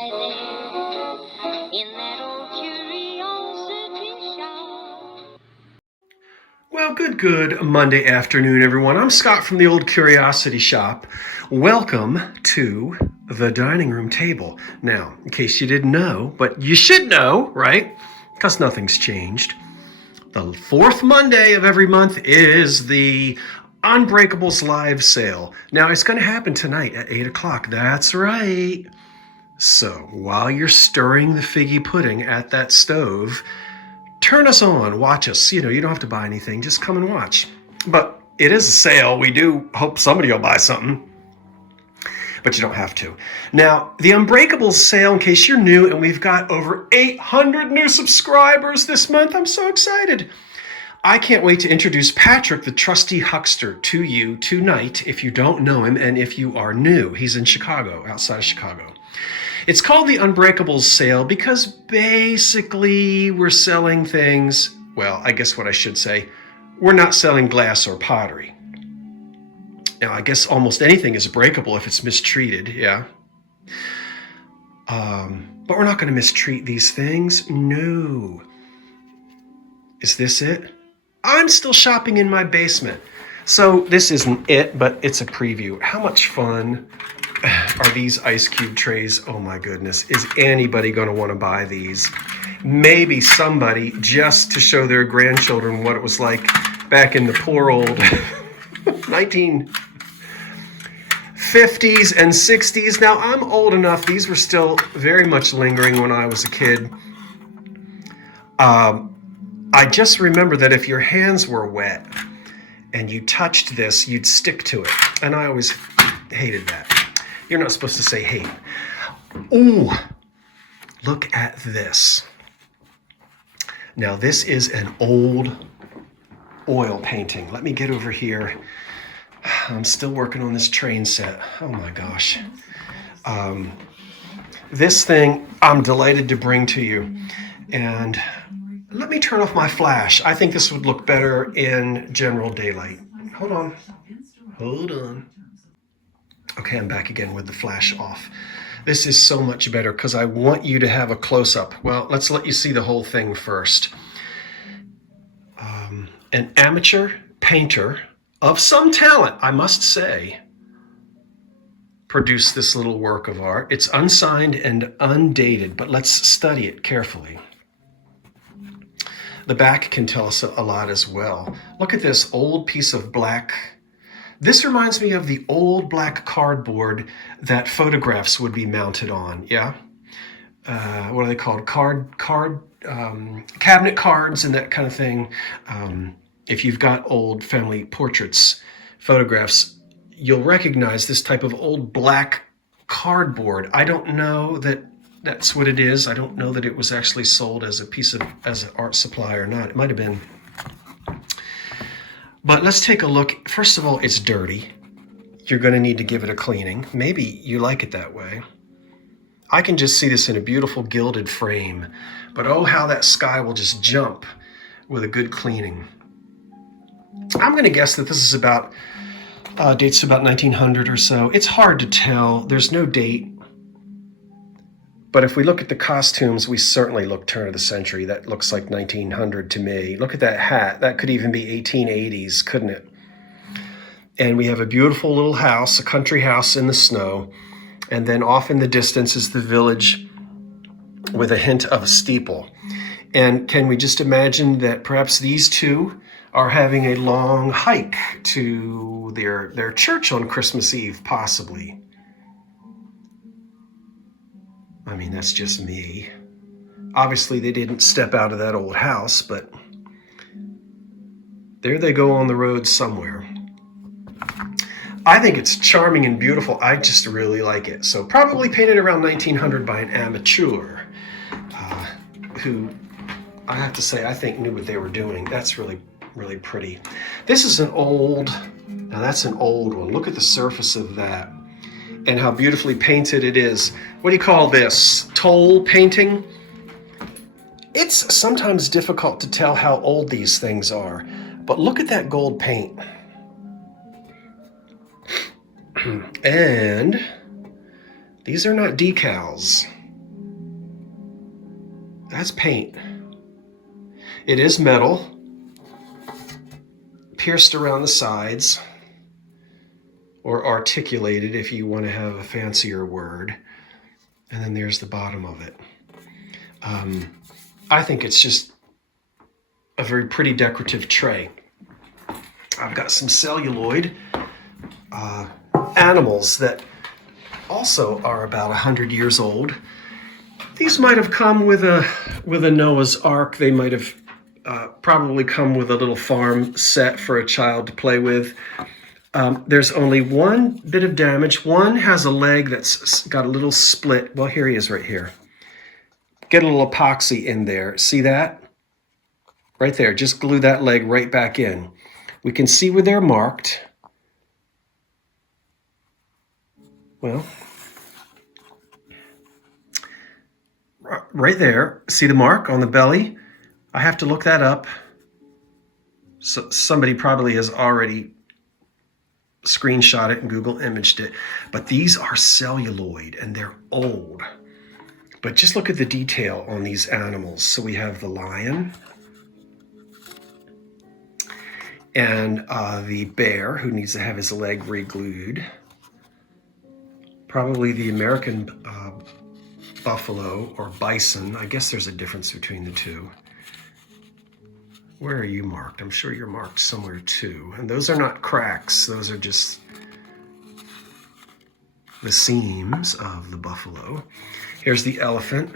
lie there in that old curiosity shop. Well, good Monday afternoon, everyone. I'm Scott from the Old Curiosity Shop. Welcome to the dining room table. Now, in case you didn't know, but you should know, right? Because nothing's changed. The fourth Monday of every month is the Unbreakables live sale. Now, it's going to happen tonight at 8 o'clock. That's right. So, while you're stirring the figgy pudding at that stove, turn us on, watch us. You don't have to buy anything, just come and watch. But it is a sale. We do hope somebody will buy something, but you don't have to. Now, the Unbreakables sale, in case you're new, and we've got over 800 new subscribers this month. I'm so excited. I can't wait to introduce Patrick, the trusty huckster, to you tonight if you don't know him and if you are new. He's in Chicago, outside of Chicago. It's called the Unbreakables sale because basically we're selling things, well, I guess what I should say, we're not selling glass or pottery. Now, I guess almost anything is breakable if it's mistreated, yeah. But we're not going to mistreat these things, no. Is this it? I'm still shopping in my basement. So this isn't it, but it's a preview. How much fun are these ice cube trays? Oh my goodness. Is anybody going to want to buy these? Maybe somebody just to show their grandchildren what it was like back in the poor old 1950s and 60s. Now, I'm old enough. These were still very much lingering when I was a kid. I just remember that if your hands were wet and you touched this, you'd stick to it. And I always hated that. You're not supposed to say hate. Ooh, look at this. Now, this is an old oil painting. Let me get over here. I'm still working on this train set. Oh my gosh. This thing I'm delighted to bring to you. And let me turn off my flash. I think this would look better in general daylight. Hold on. Okay, I'm back again with the flash off. This is so much better because I want you to have a close-up. Well, let's let you see the whole thing first. An amateur painter of some talent, I must say, produced this little work of art. It's unsigned and undated, but let's study it carefully. The back can tell us a lot as well. Look at this old piece of black. This reminds me of the old black cardboard that photographs would be mounted on, yeah? What are they called? Cabinet cards and that kind of thing. If you've got old family portraits, photographs, you'll recognize this type of old black cardboard. I don't know that that's what it is. I don't know that it was actually sold as as an art supply or not. It might have been. But let's take a look. First of all, it's dirty. You're going to need to give it a cleaning. Maybe you like it that way. I can just see this in a beautiful gilded frame. But oh, how that sky will just jump with a good cleaning. I'm going to guess that this is about, dates about 1900 or so. It's hard to tell. There's no date. But if we look at the costumes, we certainly look turn of the century. That looks like 1900 to me. Look at that hat. That could even be 1880s, couldn't it? And we have a beautiful little house, a country house in the snow. And then off in the distance is the village with a hint of a steeple. And can we just imagine that perhaps these two are having a long hike to their church on Christmas Eve, possibly? I mean, that's just me. Obviously, they didn't step out of that old house, but there they go on the road somewhere. I think it's charming and beautiful. I just really like it. So probably painted around 1900 by an amateur who, I have to say, I think knew what they were doing. That's really, really pretty. This is an old, now that's an old one. Look at the surface of that. And how beautifully painted it is. What do you call this? Toll painting? It's sometimes difficult to tell how old these things are, but look at that gold paint. And these are not decals. That's paint. It is metal, pierced around the sides, or articulated if you want to have a fancier word. And then there's the bottom of it. I think it's just a very pretty decorative tray. I've got some celluloid animals that also are about 100 years old. These might have come with a Noah's Ark. They might have probably come with a little farm set for a child to play with. There's only one bit of damage. One has a leg that's got a little split. Well, here he is right here. Get a little epoxy in there. See that? Right there. Just glue that leg right back in. We can see where they're marked. Well, right there. See the mark on the belly? I have to look that up. So somebody probably has already screenshot it and Google imaged it. But these are celluloid and they're old. But just look at the detail on these animals. So we have the lion and the bear who needs to have his leg re-glued. Probably the American buffalo or bison. I guess there's a difference between the two. Where are you marked? I'm sure you're marked somewhere too. And those are not cracks. Those are just the seams of the buffalo. Here's the elephant.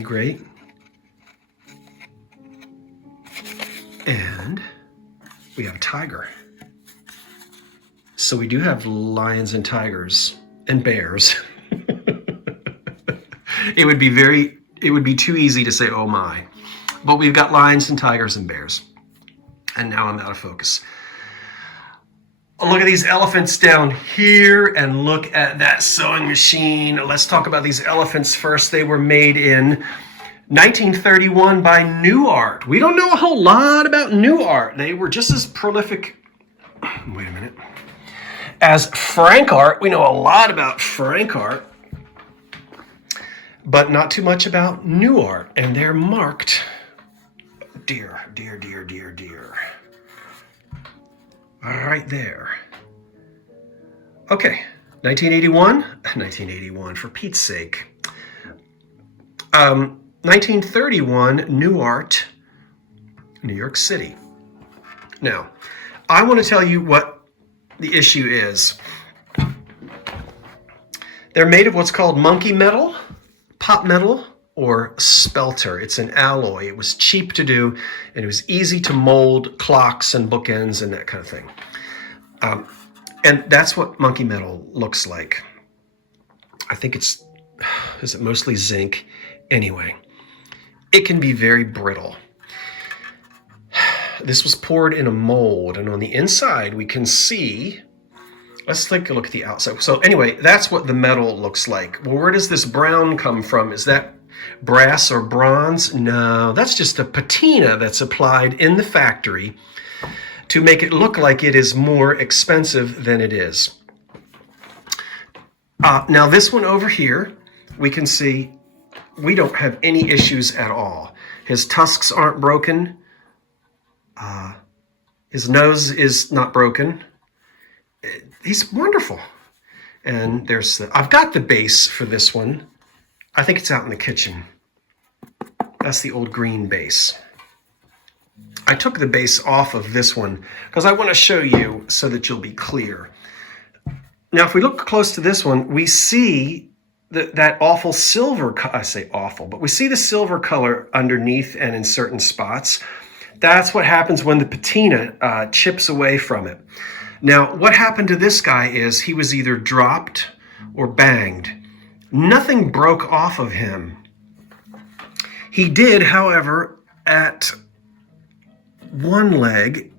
Great. And we have a tiger. So we do have lions and tigers and bears. It would be too easy to say, oh my. But we've got lions and tigers and bears. And now I'm out of focus. Look at these elephants down here and look at that sewing machine. Let's talk about these elephants first. They were made in 1931 by New Art. We don't know a whole lot about New Art. They were just as prolific, wait a minute, as Frank Art. We know a lot about Frank Art, but not too much about New Art. And they're marked deer. Right there. Okay, 1981, for Pete's sake. 1931, New Art, New York City. Now, I want to tell you what the issue is. They're made of what's called monkey metal, pot metal, or spelter. It's an alloy. It was cheap to do, and it was easy to mold clocks and bookends and that kind of thing. And that's what monkey metal looks like. I think is it mostly zinc? Anyway, it can be very brittle. This was poured in a mold, and on the inside we can see, let's take a look at the outside. So anyway, that's what the metal looks like. Well, where does this brown come from? Is that brass or bronze? No, that's just a patina that's applied in the factory to make it look like it is more expensive than it is. Now this one over here, we can see we don't have any issues at all. His tusks aren't broken. His nose is not broken. He's wonderful. And I've got the base for this one. I think it's out in the kitchen. That's the old green base. I took the base off of this one because I want to show you so that you'll be clear. Now, if we look close to this one, we see that awful silver, I say awful, but we see the silver color underneath and in certain spots. That's what happens when the patina chips away from it. Now, what happened to this guy is he was either dropped or banged. Nothing broke off of him. He did, however, at one leg,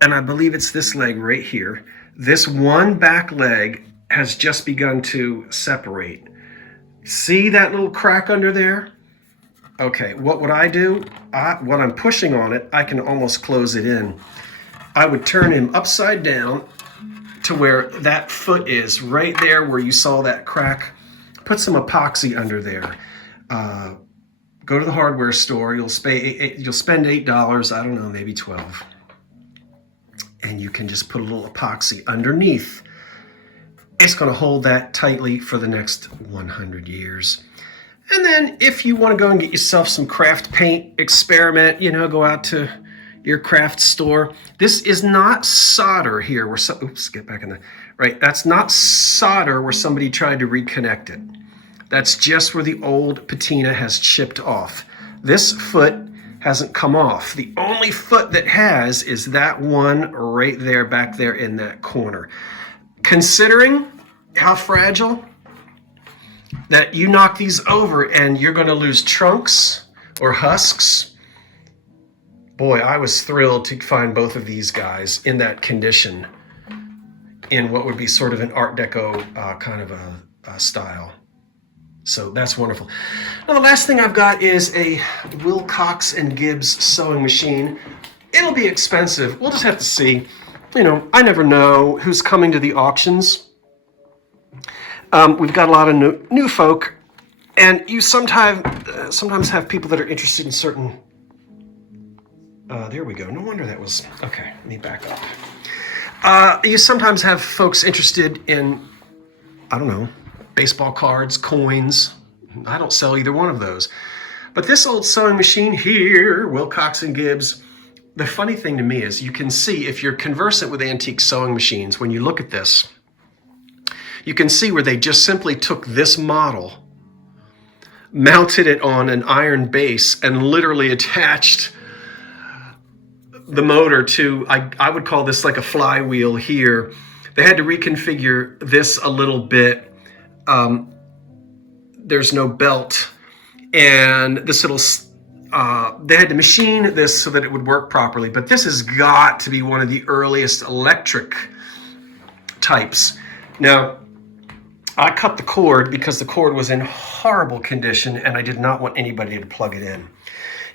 and I believe it's this leg right here, this one back leg has just begun to separate. See that little crack under there? Okay, what would I do? When I'm pushing on it, I can almost close it in. I would turn him upside down to where that foot is, right there where you saw that crack put some epoxy under there. Go to the hardware store. You'll spend $8. I don't know, maybe $12. And you can just put a little epoxy underneath. It's going to hold that tightly for the next 100 years. And then if you want to go and get yourself some craft paint, experiment, go out to your craft store. This is not solder here. Oops, get back in the, right. That's not solder where somebody tried to reconnect it. That's just where the old patina has chipped off. This foot hasn't come off. The only foot that has is that one right there, back there in that corner. Considering how fragile, that you knock these over and you're going to lose trunks or husks. Boy, I was thrilled to find both of these guys in that condition, in what would be sort of an Art Deco kind of a style. So that's wonderful. Now the last thing I've got is a Wilcox and Gibbs sewing machine. It'll be expensive. We'll just have to see. I never know who's coming to the auctions. We've got a lot of new folk, and you sometimes have people that are interested in certain. There we go. No wonder that was okay. Let me back up. You sometimes have folks interested in, I don't know, baseball cards, coins. I don't sell either one of those. But this old sewing machine here, Wilcox and Gibbs, the funny thing to me is you can see, if you're conversant with antique sewing machines, when you look at this, you can see where they just simply took this model, mounted it on an iron base, and literally attached the motor to, I would call this like a flywheel here. They had to reconfigure this a little bit. There's no belt, and this little, they had to machine this so that it would work properly, but this has got to be one of the earliest electric types. Now, I cut the cord because the cord was in horrible condition and I did not want anybody to plug it in.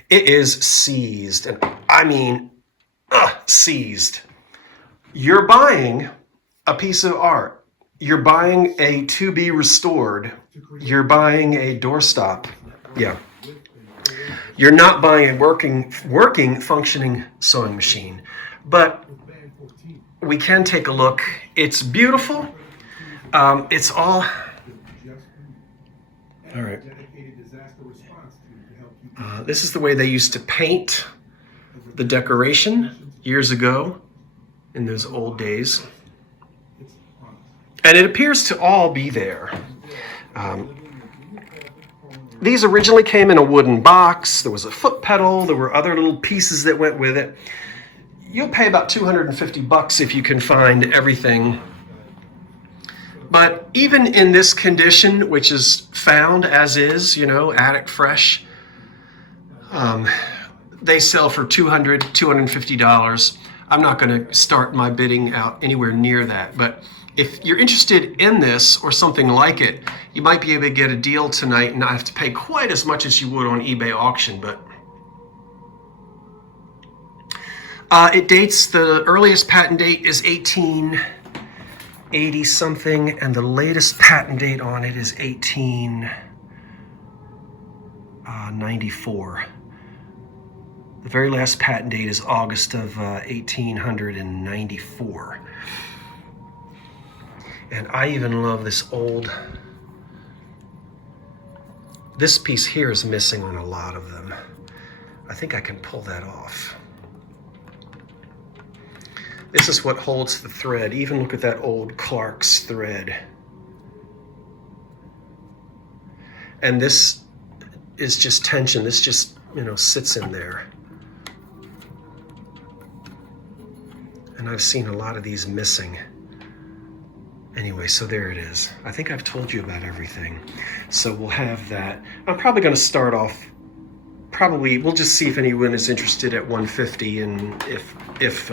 It is seized, and I mean, seized. You're buying a piece of art. You're buying a to be restored. You're buying a doorstop. Yeah. You're not buying a working, functioning sewing machine. But we can take a look. It's beautiful. It's all right. This is the way they used to paint the decoration years ago in those old days. And it appears to all be there. These originally came in a wooden box. There was a foot pedal. There were other little pieces that went with it. You'll pay about $250 if you can find everything. But even in this condition, which is found as is, attic fresh, they sell for $200, $250. I'm not going to start my bidding out anywhere near that. But if you're interested in this or something like it, you might be able to get a deal tonight and not have to pay quite as much as you would on eBay auction. But it dates, the earliest patent date is 1880 something, and the latest patent date on it is 1894. The very last patent date is August of 1894. And I even love this piece here is missing on a lot of them. I think I can pull that off. This is what holds the thread. Even look at that old Clark's thread. And this is just tension. This just, sits in there. And I've seen a lot of these missing. Anyway, so there it is. I think I've told you about everything. So we'll have that. I'm probably going to start off, we'll just see if anyone is interested at $150, and if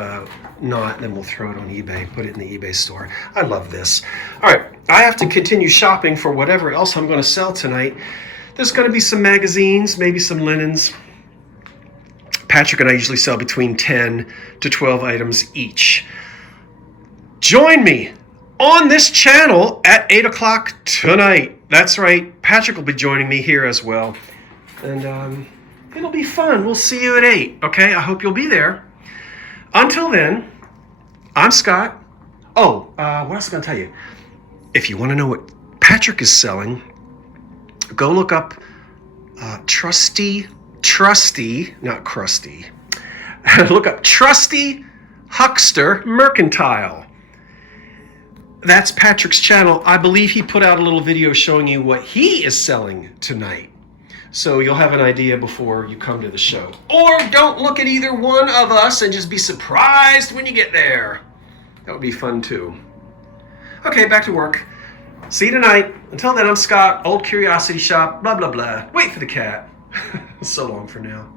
not, then we'll throw it on eBay, put it in the eBay store. I love this. All right, I have to continue shopping for whatever else I'm going to sell tonight. There's going to be some magazines, maybe some linens. Patrick and I usually sell between 10 to 12 items each. Join me on this channel at 8 o'clock tonight. That's right. Patrick will be joining me here as well. And it'll be fun. We'll see you at 8, okay? I hope you'll be there. Until then, I'm Scott. Oh, what else am I going to tell you? If you want to know what Patrick is selling, go look up Trusty, not Crusty. Look up Trusty Huckster Mercantile. That's Patrick's channel. I believe he put out a little video showing you what he is selling tonight. So you'll have an idea before you come to the show. Or don't look at either one of us and just be surprised when you get there. That would be fun too. Okay, back to work. See you tonight. Until then, I'm Scott, Old Curiosity Shop, blah, blah, blah. Wait for the cat. So long for now.